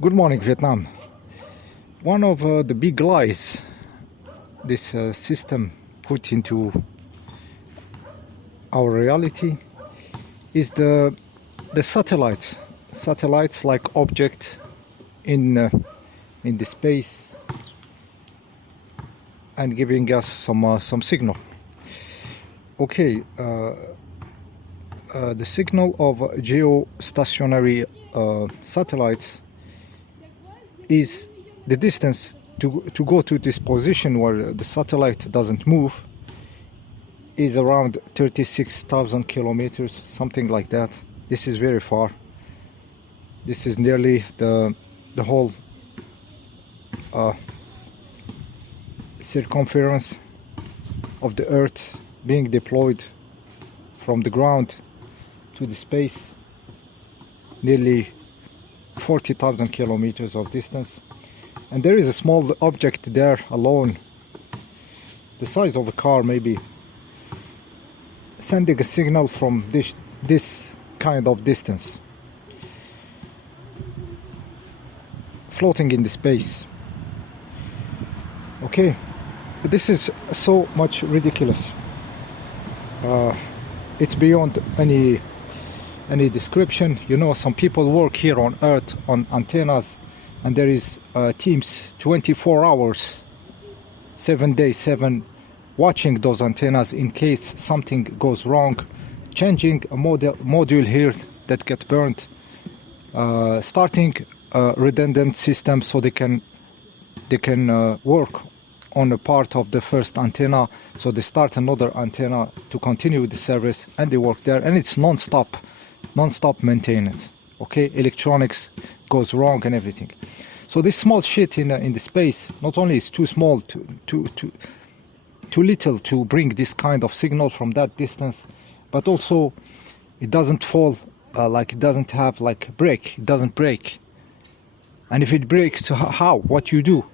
Good morning, Vietnam. One of the big lies this system put into our reality is the satellites. Satellites like object in the space and giving us some signal. Okay, the signal of geostationary satellites is the distance to go to this position where the satellite doesn't move is around 36,000 kilometers, something like that. This is very far. This is nearly the whole circumference of the Earth being deployed from the ground to the space, nearly 40,000 kilometers of distance. And there is a small object there alone, the size of a car maybe, sending a signal from this kind of distance, floating in the space. Okay, this is so much ridiculous. It's beyond any description. You know, some people work here on Earth on antennas, and there is teams 24 hours, 7 days, 7, watching those antennas in case something goes wrong, changing a module here that get burned, starting a redundant system so they can work on a part of the first antenna, so they start another antenna to continue the service, and they work there, and it's non-stop maintenance. Okay, electronics goes wrong and everything. So this small shit in the space not only is too small, too little to bring this kind of signal from that distance, but also it doesn't fall, like it doesn't have like break. It doesn't break. And if it breaks, how? What you do?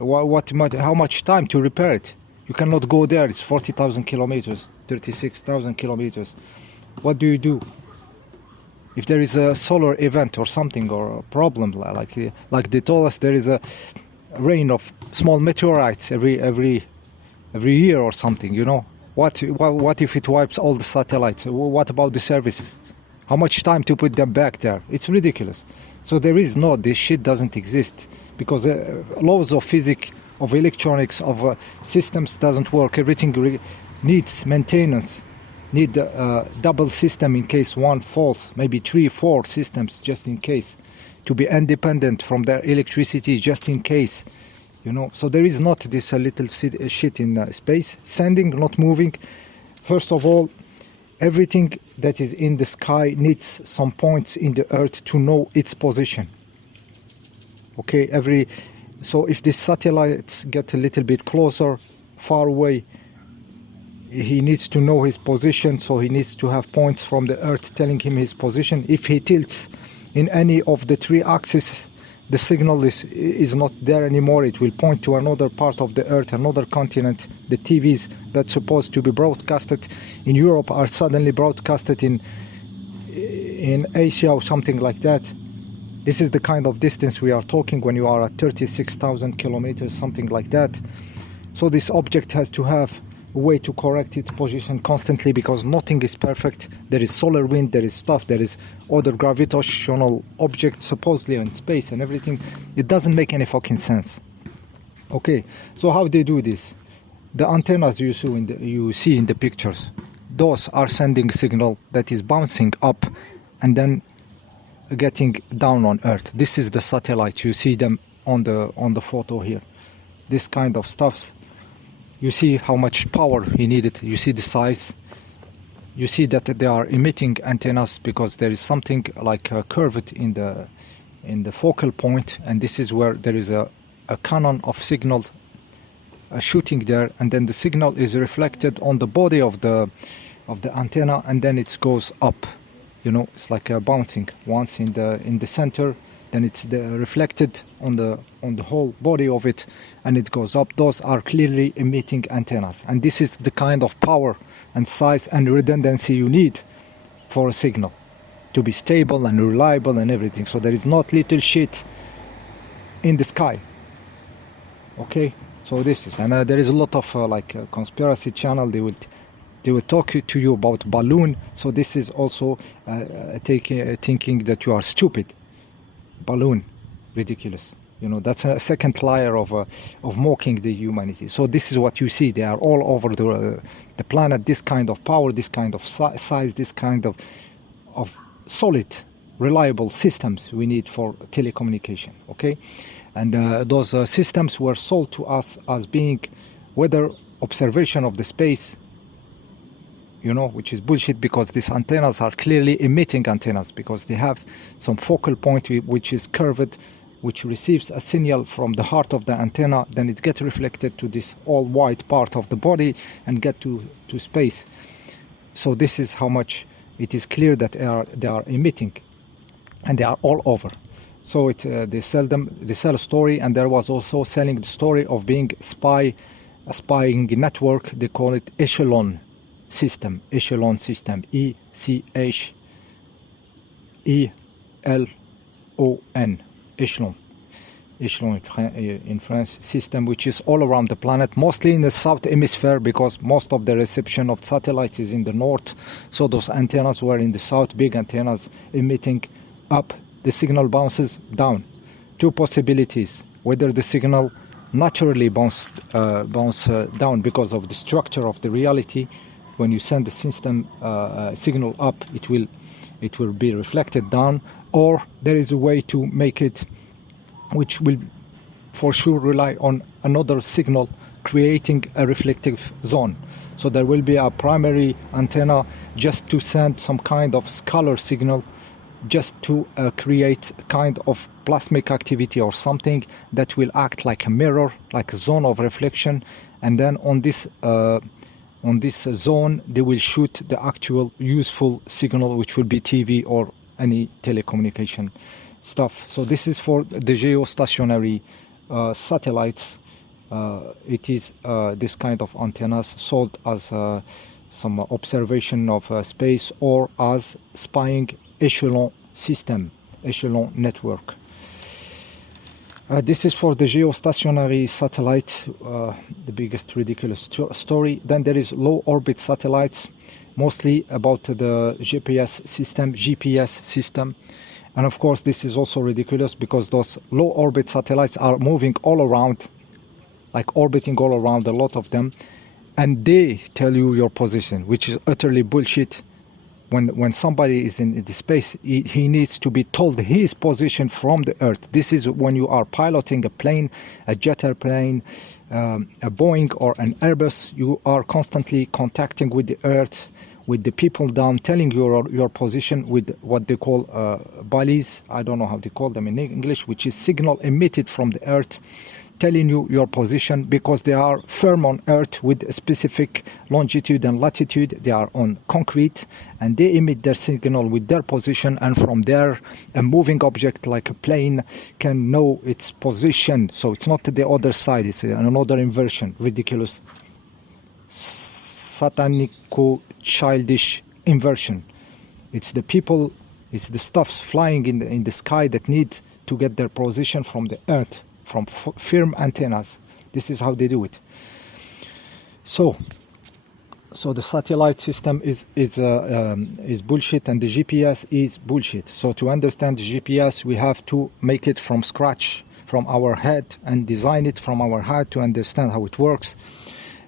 How much time to repair it? You cannot go there. It's 40,000 kilometers, 36,000 kilometers. What do you do? If there is a solar event or something, or a problem, like they told us, there is a rain of small meteorites every year or something, you know. What if it wipes all the satellites? What about the services? How much time to put them back there? It's ridiculous. So this shit doesn't exist, because laws of physics, of electronics, of systems doesn't work. Everything needs maintenance, need a double system in case one falls, maybe 3-4 systems just in case, to be independent from their electricity just in case, you know. So there is not this little shit in space, standing, not moving. First of all, everything that is in the sky needs some points in the Earth to know its position. Okay, so if the satellites get a little bit closer, far away, he needs to know his position, so he needs to have points from the Earth telling him his position. If he tilts in any of the 3 axes, the signal is not there anymore. It will point to another part of the Earth, another continent. The TVs that's supposed to be broadcasted in Europe are suddenly broadcasted in Asia or something like that. This is the kind of distance we are talking when you are at 36,000 kilometers, something like that. So this object has to have a way to correct its position constantly, because nothing is perfect. There is solar wind, there is stuff, there is other gravitational objects supposedly in space and everything. It doesn't make any fucking sense. Okay, so how they do this? The antennas you see in the pictures, those are sending signal that is bouncing up and then getting down on Earth. This is the satellite. You see them on the photo here. This kind of stuff. You see how much power he needed. You see the size. You see that they are emitting antennas because there is something like curved in the focal point, and this is where there is a cannon of signal shooting there, and then the signal is reflected on the body of the antenna, and then it goes up. You know, it's like bouncing once in the center, then it's reflected on the whole body of it, and it goes up. Those are clearly emitting antennas, and this is the kind of power and size and redundancy you need for a signal. to be stable and reliable and everything. So there is not little shit in the sky. Okay, so this is, and there is a lot of conspiracy channel. They will talk to you about balloon. So this is also thinking that you are stupid. Balloon, ridiculous. You know, that's a second layer of mocking the humanity. So this is what you see. They are all over the planet. This kind of power, this kind of size, this kind of solid, reliable systems we need for telecommunication. Okay, and those systems were sold to us as being weather observation of the space. You know, which is bullshit, because these antennas are clearly emitting antennas, because they have some focal point which is curved, which receives a signal from the heart of the antenna, then it gets reflected to this all white part of the body and get to space. So this is how much it is clear that they are emitting, and they are all over. So they sell a story, and there was also selling the story of being a spying network. They call it echelon system, echelon system, ECHELON, echelon in French system, which is all around the planet, mostly in the south hemisphere, because most of the reception of satellites is in the north. So those antennas were in the south, big antennas emitting up, the signal bounces down. Two possibilities: whether the signal naturally bounce down because of the structure of the reality. When you send the system signal up, it will be reflected down, or there is a way to make it which will for sure rely on another signal creating a reflective zone. So there will be a primary antenna just to send some kind of scalar signal, just to create a kind of plasmic activity or something that will act like a mirror, like a zone of reflection, and then on this zone they will shoot the actual useful signal, which will be TV or any telecommunication stuff. So this is for the geostationary satellites. It is this kind of antennas sold as some observation of space, or as spying echelon system, echelon network. This is for the geostationary satellite, the biggest ridiculous story. Then there is low orbit satellites, mostly about the GPS system. And of course this is also ridiculous, because those low orbit satellites are moving all around, like orbiting all around, a lot of them, and they tell you your position, which is utterly bullshit. When somebody is in the space, he needs to be told his position from the Earth. This is when you are piloting a plane, a jet airplane, a Boeing or an Airbus. You are constantly contacting with the Earth, with the people down, telling you your position with what they call balises. I don't know how they call them in English, which is signal emitted from the Earth, telling you your position, because they are firm on Earth with a specific longitude and latitude. They are on concrete, and they emit their signal with their position, and from there a moving object like a plane can know its position. So it's not the other side, it's another inversion. Ridiculous, satanico, childish inversion. It's the people, it's the stuffs flying in the sky that need to get their position from the Earth, from firm antennas. This is how they do it. So the satellite system is bullshit, and the GPS is bullshit. So to understand the GPS, we have to make it from scratch, from our head, and design it from our head to understand how it works.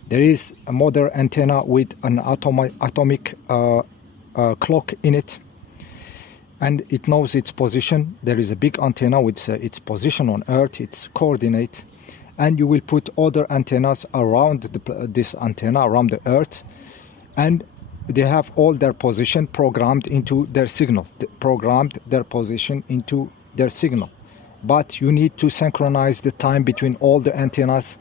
There is a modern antenna with an atomic clock in it, and it knows its position. There is a big antenna with its position on Earth, its coordinate, and you will put other antennas around this antenna, around the Earth, and they have all their position programmed into their signal, but you need to synchronize the time between all the antennas.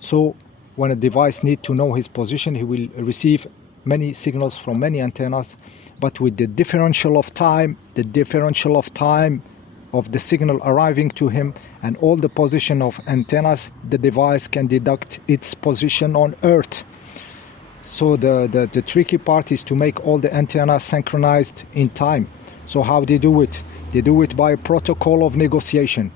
So when a device needs to know his position, he will receive many signals from many antennas, but with the differential of time of the signal arriving to him and all the position of antennas, the device can deduct its position on Earth. So the tricky part is to make all the antennas synchronized in time. So how they do it? They do it by a protocol of negotiation.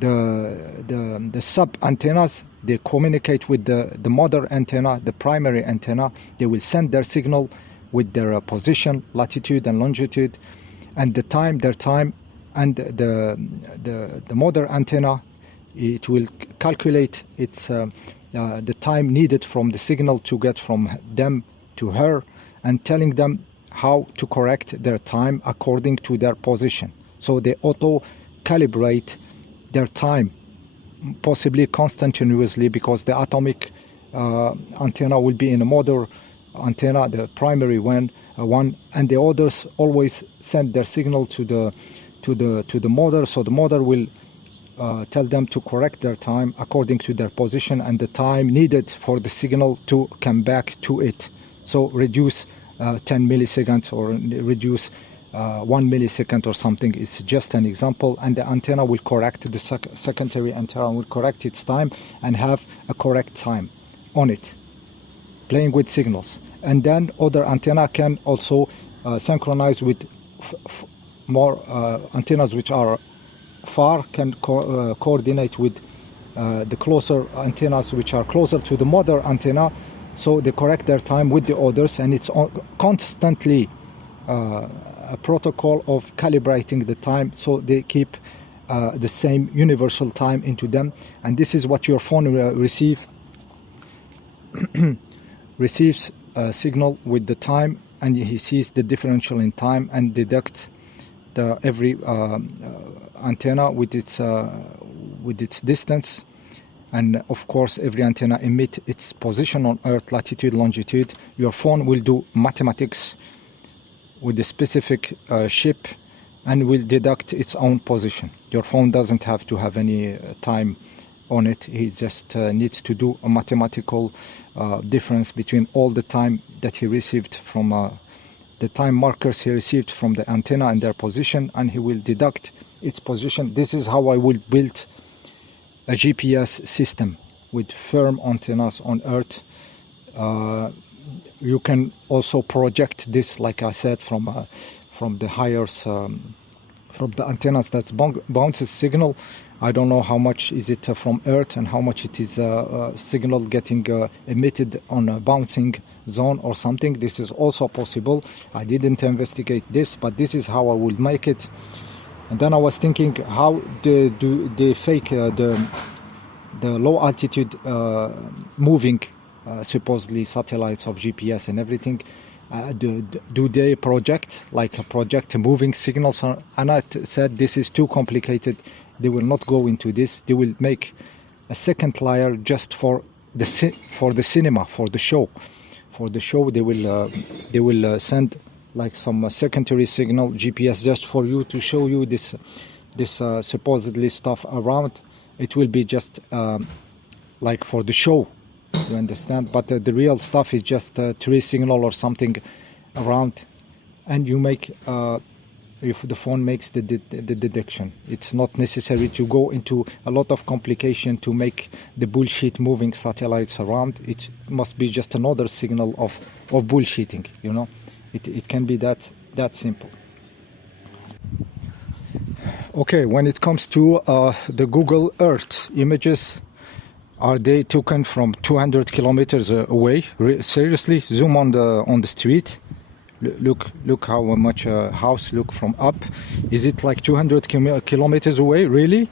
The sub antennas, they communicate with the mother antenna, the primary antenna. They will send their signal with their position, latitude and longitude, and the time, their time, and the mother antenna, it will calculate its the time needed from the signal to get from them to her, and telling them how to correct their time according to their position. So they auto calibrate their time, possibly continuously, because the atomic antenna will be in a mother antenna, the primary one, and the others always send their signal to the mother. So the mother will tell them to correct their time according to their position and the time needed for the signal to come back to it. So reduce 10 milliseconds or reduce 1 millisecond or something. It's just an example, and the antenna will correct, the secondary antenna will correct its time and have a correct time on it, playing with signals. And then other antenna can also synchronize with more antennas which are far, can coordinate with the closer antennas which are closer to the mother antenna, so they correct their time with the others, and it's constantly a protocol of calibrating the time, so they keep the same universal time into them. And this is what your phone receives a signal with the time, and he sees the differential in time and deducts every antenna with its distance. And of course every antenna emits its position on Earth, latitude, longitude. Your phone will do mathematics with the specific chip and will deduct its own position. Your phone doesn't have to have any time on it. He just needs to do a mathematical difference between all the time that he received from the time markers he received from the antenna and their position, and he will deduct its position. This is how I will build a GPS system with firm antennas on Earth. You can also project this, like I said, from the higher from the antennas that bounces signal. I don't know how much is it from Earth and how much it is signal getting emitted on a bouncing zone or something. This is also possible. I didn't investigate this, but this is how I will make it. And then I was thinking, how do they fake the low altitude moving supposedly satellites of GPS and everything? Do they project moving signals? And I said this is too complicated. They will not go into this. They will make a second layer just for the cinema, for the show. For the show, they will send like some secondary signal GPS just for you, to show you this supposedly stuff around. It will be just like for the show, you understand, but the real stuff is just a tree signal or something around, and you make if the phone makes the detection. It's not necessary to go into a lot of complication to make the bullshit moving satellites around. It must be just another signal of bullshitting, you know. It can be that simple. Okay, when it comes to the Google Earth images, are they taken from 200 kilometers away? Seriously, zoom on the street. Look how much a house look from up. Is it like 200 kilometers away? Really?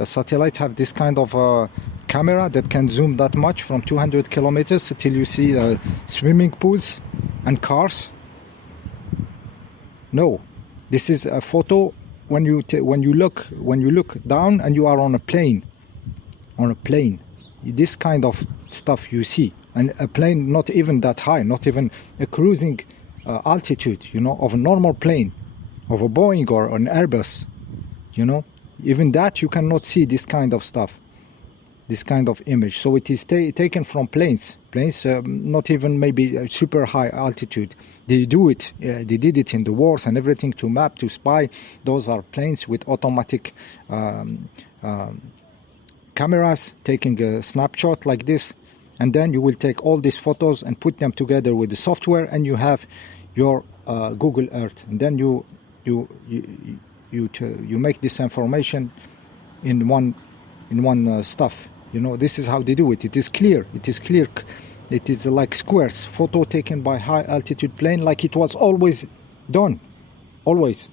A satellite have this kind of camera that can zoom that much from 200 kilometers till you see swimming pools and cars? No, this is a photo when you look down and you are on a plane. This kind of stuff you see, and a plane not even that high, not even a cruising altitude, you know, of a normal plane, of a Boeing or an Airbus, you know, even that you cannot see this kind of stuff, this kind of image. So it is taken from planes, not even maybe super high altitude. They did it in the wars and everything to map, to spy. Those are planes with automatic cameras taking a snapshot like this, and then you will take all these photos and put them together with the software, and you have your Google Earth, and then you make this information in one stuff. You know, this is how they do it. It is clear. It is like squares, photo taken by high altitude plane, like it was always done, always.